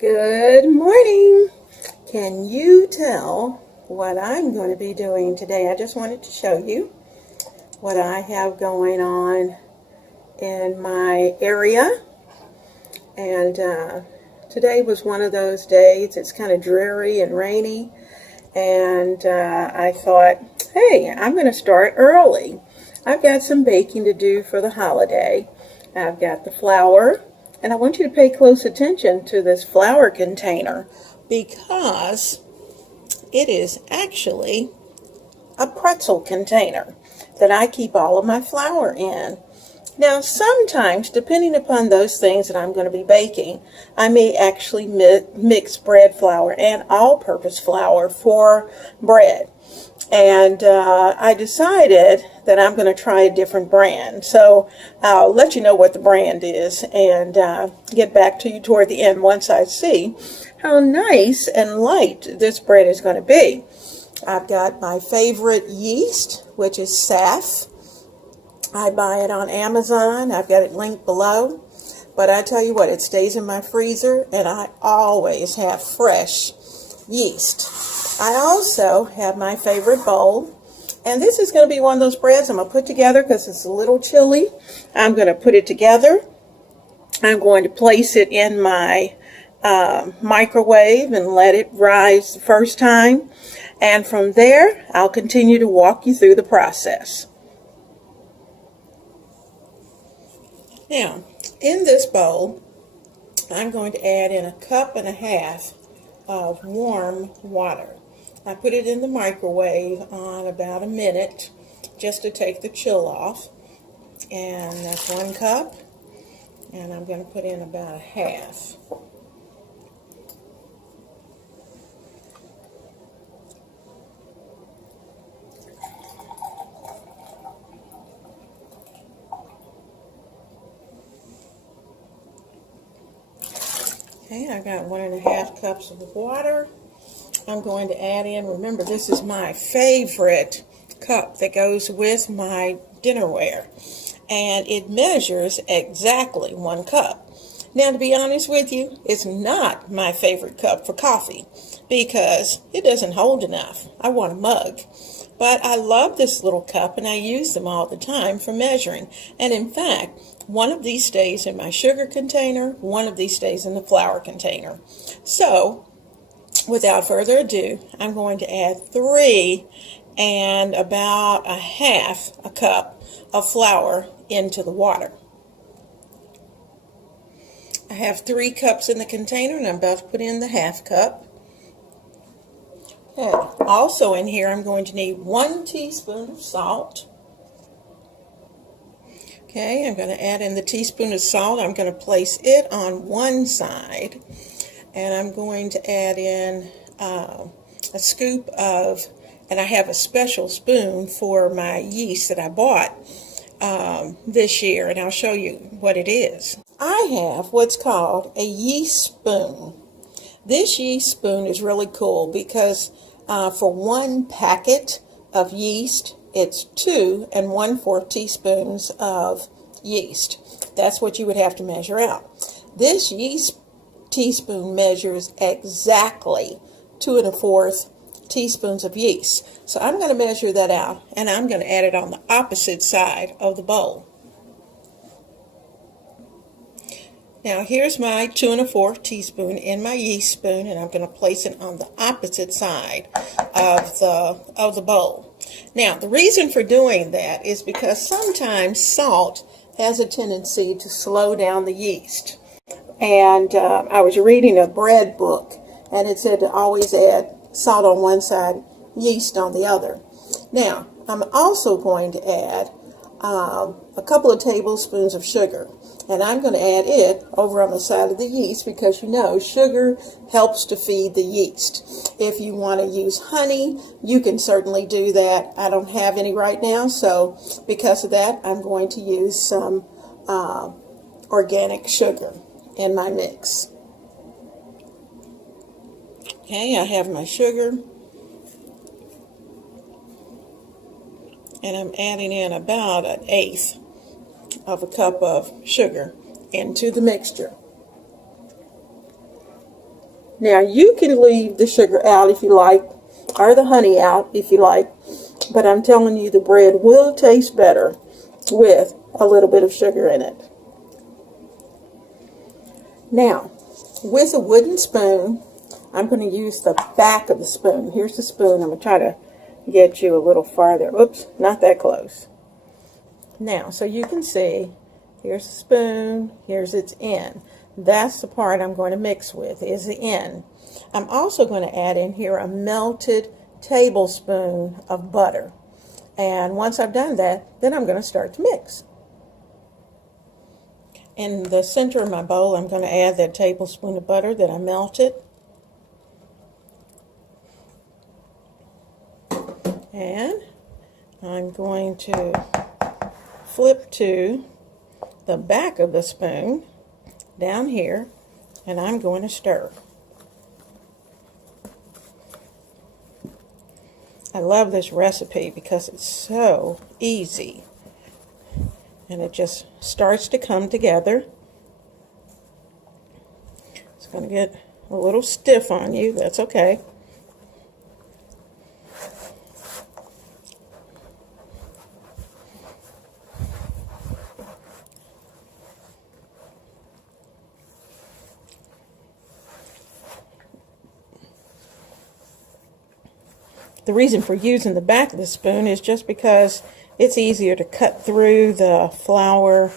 Good morning. Can you tell what I'm going to be doing today? I just wanted to show you what I have going on in my area. And today was one of those days. It's kind of dreary and rainy. And I thought, hey, I'm going to start early. I've got some baking to do for the holiday. I've got the flour. And I want you to pay close attention to this flour container because it is actually a pretzel container that I keep all of my flour in. Now, sometimes, depending upon those things that I'm going to be baking, I may actually mix bread flour and all-purpose flour for bread. And I decided that I'm going to try a different brand. So I'll let you know what the brand is and get back to you toward the end once I see how nice and light this bread is going to be. I've got my favorite yeast, which is Saf. I buy it on Amazon. I've got it linked below. But I tell you what, it stays in my freezer, and I always have fresh yeast. I also have my favorite bowl, and this is going to be one of those breads I'm going to put together because it's a little chilly. I'm going to put it together. I'm going to place it in my microwave and let it rise the first time, and from there I'll continue to walk you through the process. Now, in this bowl, I'm going to add in 1.5 cups of warm water. I put it in the microwave on about a minute just to take the chill off. And that's 1 cup. And I'm going to put in about 1/2. Okay, I got 1.5 cups of water. I'm going to add in, remember this is my favorite cup that goes with my dinnerware, and it measures exactly 1 cup. Now, to be honest with you, it's not my favorite cup for coffee because it doesn't hold enough. I want a mug. But I love this little cup, and I use them all the time for measuring. And in fact, one of these stays in my sugar container, one of these stays in the flour container. So, without further ado, I'm going to add 3 and about 1/2 cup of flour into the water. I have 3 cups in the container, and I'm about to put in the 1/2 cup. Okay. Also in here, I'm going to need 1 teaspoon of salt. Okay, I'm going to add in the teaspoon of salt. I'm going to place it on one side. And I'm going to add in a scoop of, and I have a special spoon for my yeast that I bought this year, and I'll show you what it is. I have what's called a yeast spoon. This yeast spoon is really cool because for 1 packet of yeast, it's 2 1/4 teaspoons of yeast. That's what you would have to measure out. This yeast teaspoon measures exactly 2 1/4 teaspoons of yeast. So I'm going to measure that out, and I'm going to add it on the opposite side of the bowl. Now here's my 2 1/4 teaspoon in my yeast spoon, and I'm going to place it on the opposite side of the bowl. Now the reason for doing that is because sometimes salt has a tendency to slow down the yeast. And I was reading a bread book, and it said to always add salt on one side, yeast on the other. Now, I'm also going to add a couple of tablespoons of sugar, and I'm going to add it over on the side of the yeast because you know sugar helps to feed the yeast. If you want to use honey, you can certainly do that. I don't have any right now, so because of that, I'm going to use some organic sugar in my mix. Okay, I have my sugar, and I'm adding in about 1/8 of a cup of sugar into the mixture. Now you can leave the sugar out if you like, or the honey out if you like, but I'm telling you the bread will taste better with a little bit of sugar in it. Now, with a wooden spoon, I'm going to use the back of the spoon. Here's the spoon. I'm going to try to get you a little farther. Oops, not that close. Now, so you can see, here's the spoon, here's its end. That's the part I'm going to mix with, is the end. I'm also going to add in here a melted tablespoon of butter. And once I've done that, then I'm going to start to mix. In the center of my bowl, I'm going to add that tablespoon of butter that I melted. And I'm going to flip to the back of the spoon down here, and I'm going to stir. I love this recipe because it's so easy, and it just starts to come together. It's going to get a little stiff on you. That's okay. The reason for using the back of the spoon is just because it's easier to cut through the flour,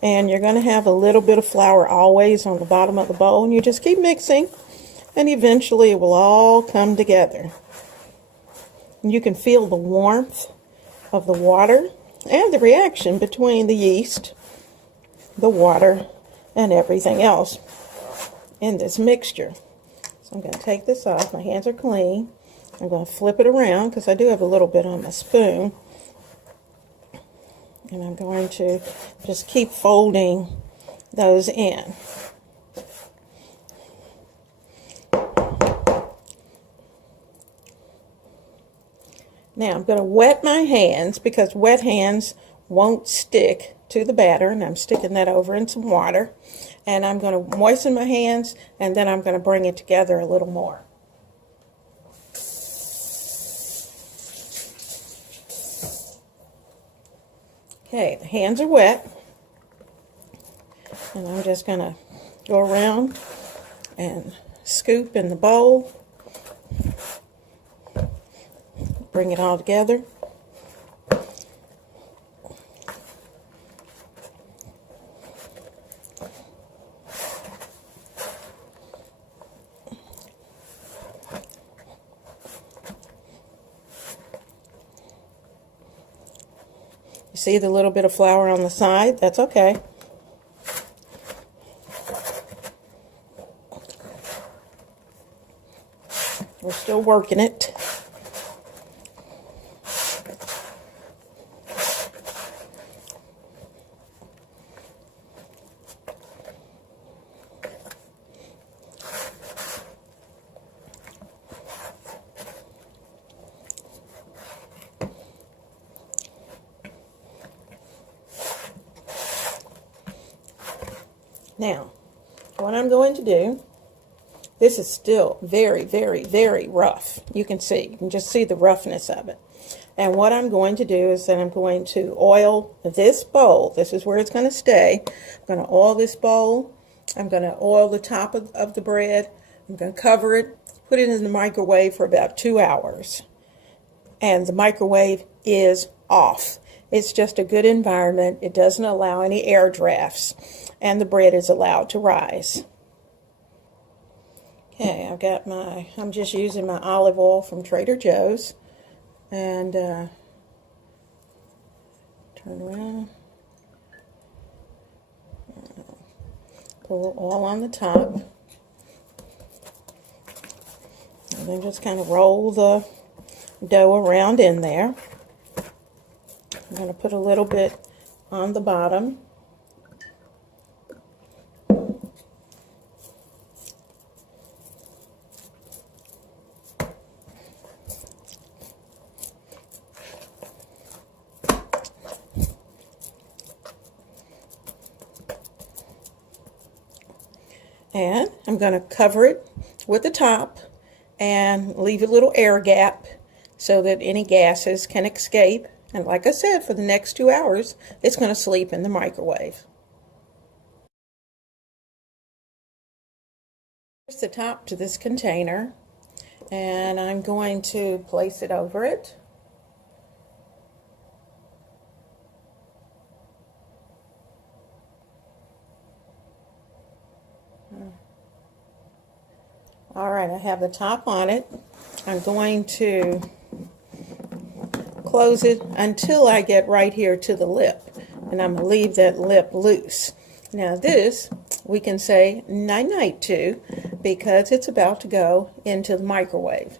and you're going to have a little bit of flour always on the bottom of the bowl, and you just keep mixing, and eventually it will all come together. And you can feel the warmth of the water and the reaction between the yeast, the water, and everything else in this mixture. So I'm going to take this off. My hands are clean. I'm going to flip it around because I do have a little bit on my spoon. And I'm going to just keep folding those in. Now I'm going to wet my hands because wet hands won't stick to the batter, and I'm sticking that over in some water. And I'm going to moisten my hands, and then I'm going to bring it together a little more. Okay, the hands are wet, and I'm just going to go around and scoop in the bowl, bring it all together. See the little bit of flour on the side? That's okay. We're still working it. Now, what I'm going to do, this is still very, very, very rough. You can just see the roughness of it. And what I'm going to do is that I'm going to oil this bowl. This is where it's going to stay. I'm going to oil this bowl. I'm going to oil the top of the bread. I'm going to cover it, put it in the microwave for about 2 hours. And the microwave is off. It's just a good environment. It doesn't allow any air drafts. And the bread is allowed to rise. Okay, I'm just using my olive oil from Trader Joe's. And turn around. Put a little oil on the top. And then just kind of roll the dough around in there. I'm going to put a little bit on the bottom. And I'm going to cover it with the top and leave a little air gap so that any gases can escape. And like I said, for the next 2 hours, it's going to sleep in the microwave. Here's the top to this container, and I'm going to place it over it. All right, I have the top on it. I'm going to close it until I get right here to the lip, and I'm going to leave that lip loose. Now this we can say night-night to, because it's about to go into the microwave.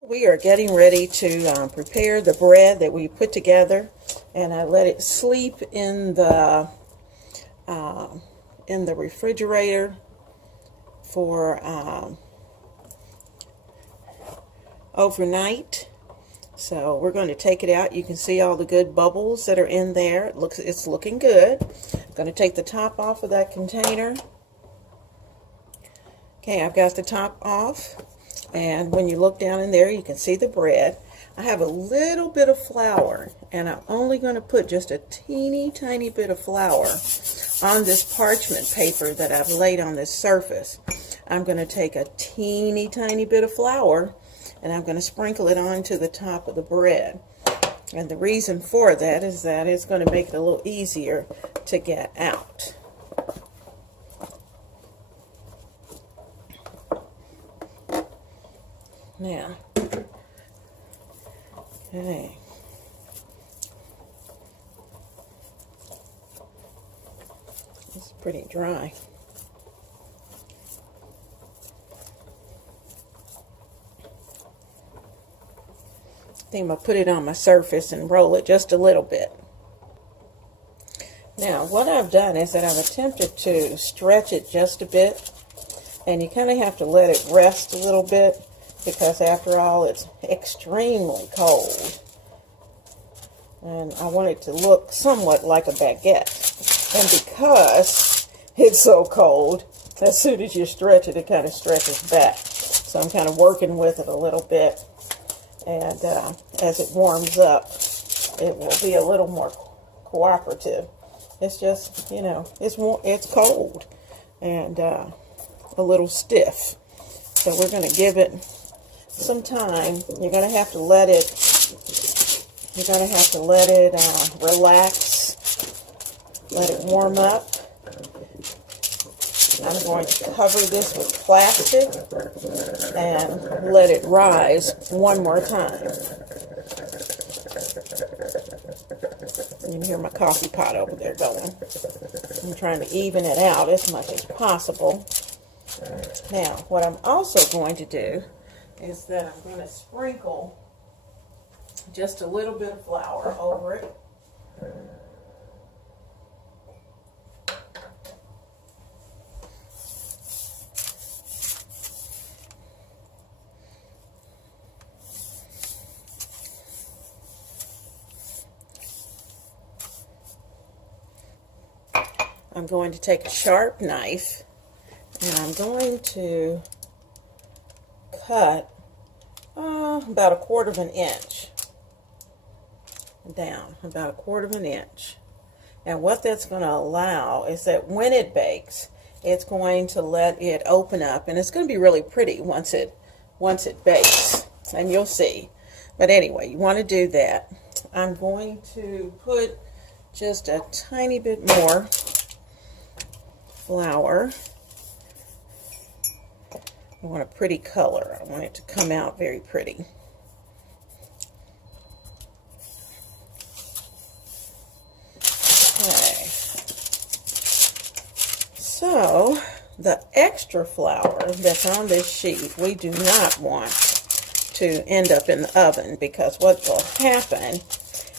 We are getting ready to prepare the bread that we put together, and I let it sleep in the refrigerator for overnight. So we're going to take it out. You can see all the good bubbles that are in there. It's looking good. I'm going to take the top off of that container. Okay, I've got the top off, and when you look down in there, you can see the bread. I have a little bit of flour, and I'm only going to put just a teeny tiny bit of flour on this parchment paper that I've laid on this surface. I'm going to take a teeny tiny bit of flour, and I'm going to sprinkle it onto the top of the bread. And the reason for that is that it's going to make it a little easier to get out. Now, okay. It's pretty dry. I think I'm going to put it on my surface and roll it just a little bit. Now, what I've done is that I've attempted to stretch it just a bit, and you kind of have to let it rest a little bit, because after all, it's extremely cold. And I want it to look somewhat like a baguette. And because it's so cold, as soon as you stretch it, it kind of stretches back. So I'm kind of working with it a little bit. And as it warms up, it will be a little more cooperative. It's just, you know, it's cold and a little stiff. So we're going to give it some time. You're going to have to let it. You're going to have to let it relax. Let it warm up. I'm going to cover this with plastic and let it rise one more time. You can hear my coffee pot over there going. I'm trying to even it out as much as possible. Now, what I'm also going to do is that I'm going to sprinkle just a little bit of flour over it. I'm going to take a sharp knife, and I'm going to cut about 1/4 inch down, about 1/4 inch. And what that's going to allow is that when it bakes, it's going to let it open up, and it's going to be really pretty once it bakes, and you'll see. But anyway, you want to do that. I'm going to put just a tiny bit more flour. I want a pretty color. I want it to come out very pretty. Okay. So, the extra flour that's on this sheet, we do not want to end up in the oven, because what will happen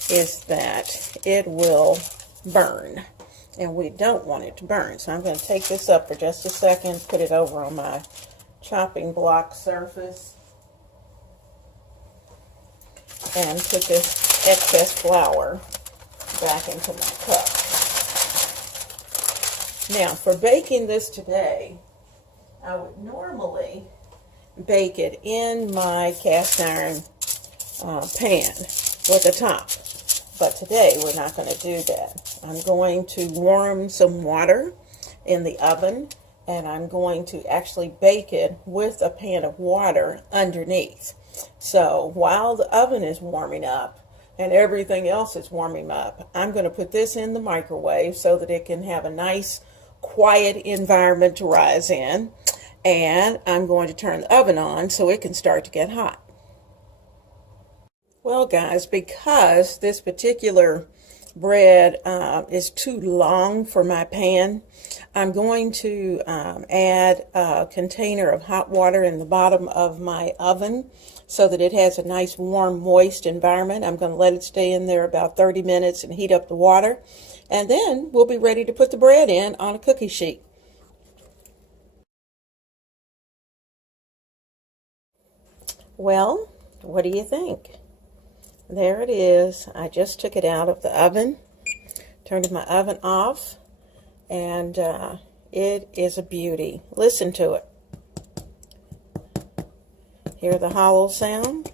is that it will burn. And we don't want it to burn. So I'm going to take this up for just a second, put it over on my chopping block surface, and put this excess flour back into my cup. Now, for baking this today, I would normally bake it in my cast iron pan with a top. But today, we're not going to do that. I'm going to warm some water in the oven, and I'm going to actually bake it with a pan of water underneath. So while the oven is warming up and everything else is warming up, I'm going to put this in the microwave so that it can have a nice, quiet environment to rise in. And I'm going to turn the oven on so it can start to get hot. Well, guys, because this particular bread is too long for my pan, I'm going to add a container of hot water in the bottom of my oven so that it has a nice warm moist environment. I'm going to let it stay in there about 30 minutes and heat up the water, and then we'll be ready to put the bread in on a cookie sheet. Well, what do you think? There it is. I just took it out of the oven, turned my oven off, and it is a beauty. Listen to it. Hear the hollow sound?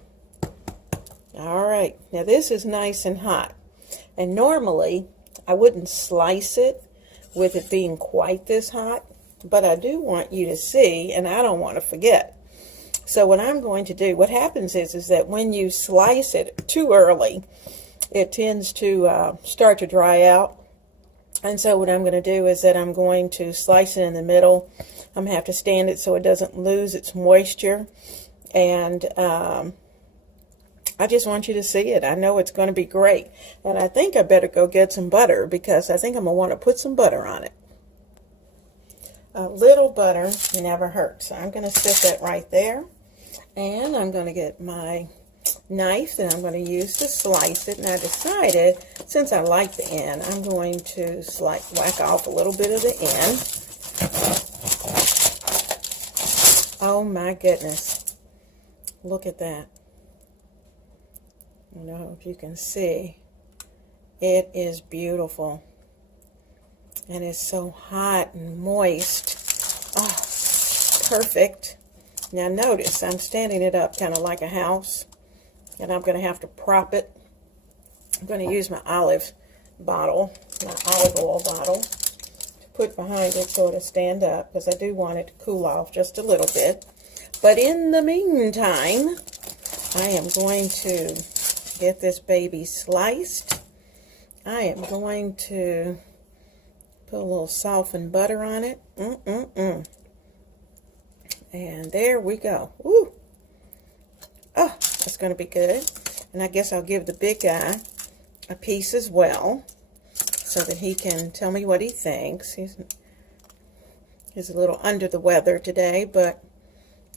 All right. Now this is nice and hot. And normally I wouldn't slice it with it being quite this hot, but I do want you to see, and I don't want to forget. So what I'm going to do, what happens is that when you slice it too early, it tends to start to dry out. And so what I'm going to do is that I'm going to slice it in the middle. I'm going to have to stand it so it doesn't lose its moisture. And I just want you to see it. I know it's going to be great. And I think I better go get some butter because I think I'm going to want to put some butter on it. A little butter never hurts. So I'm going to stick that right there. And I'm going to get my knife that I'm going to use to slice it. And I decided, since I like the end, I'm going to whack off a little bit of the end. Oh my goodness. Look at that. I don't know if you can see. It is beautiful. And it's so hot and moist. Oh, perfect. Now notice, I'm standing it up kind of like a house. And I'm going to have to prop it. I'm going to use my olive bottle, my olive oil bottle, to put behind it so it'll stand up, because I do want it to cool off just a little bit. But in the meantime, I am going to get this baby sliced. I am going to put a little softened butter on it. And there we go. Woo! Oh, that's going to be good. And I guess I'll give the big guy a piece as well, so that he can tell me what he thinks. He's a little under the weather today, but,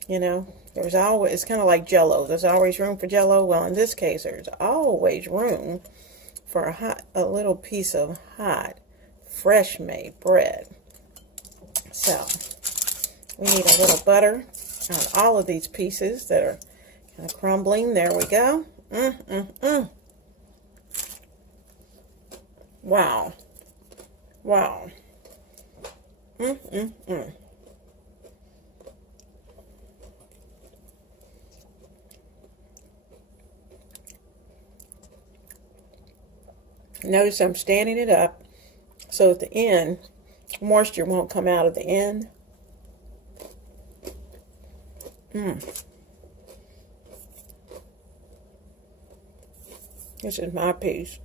you know, there's always, it's kind of like Jell-O. There's always room for Jell-O. Well, in this case, there's always room for a little piece of hot, fresh made bread. So we need a little butter on all of these pieces that are kind of crumbling. There we go. Wow. Wow. Notice I'm standing it up so at the end, moisture won't come out of the end. This is my piece.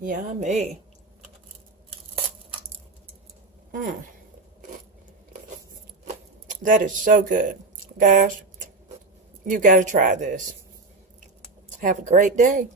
Yummy. That is so good. Guys, you got to try this. Have a great day.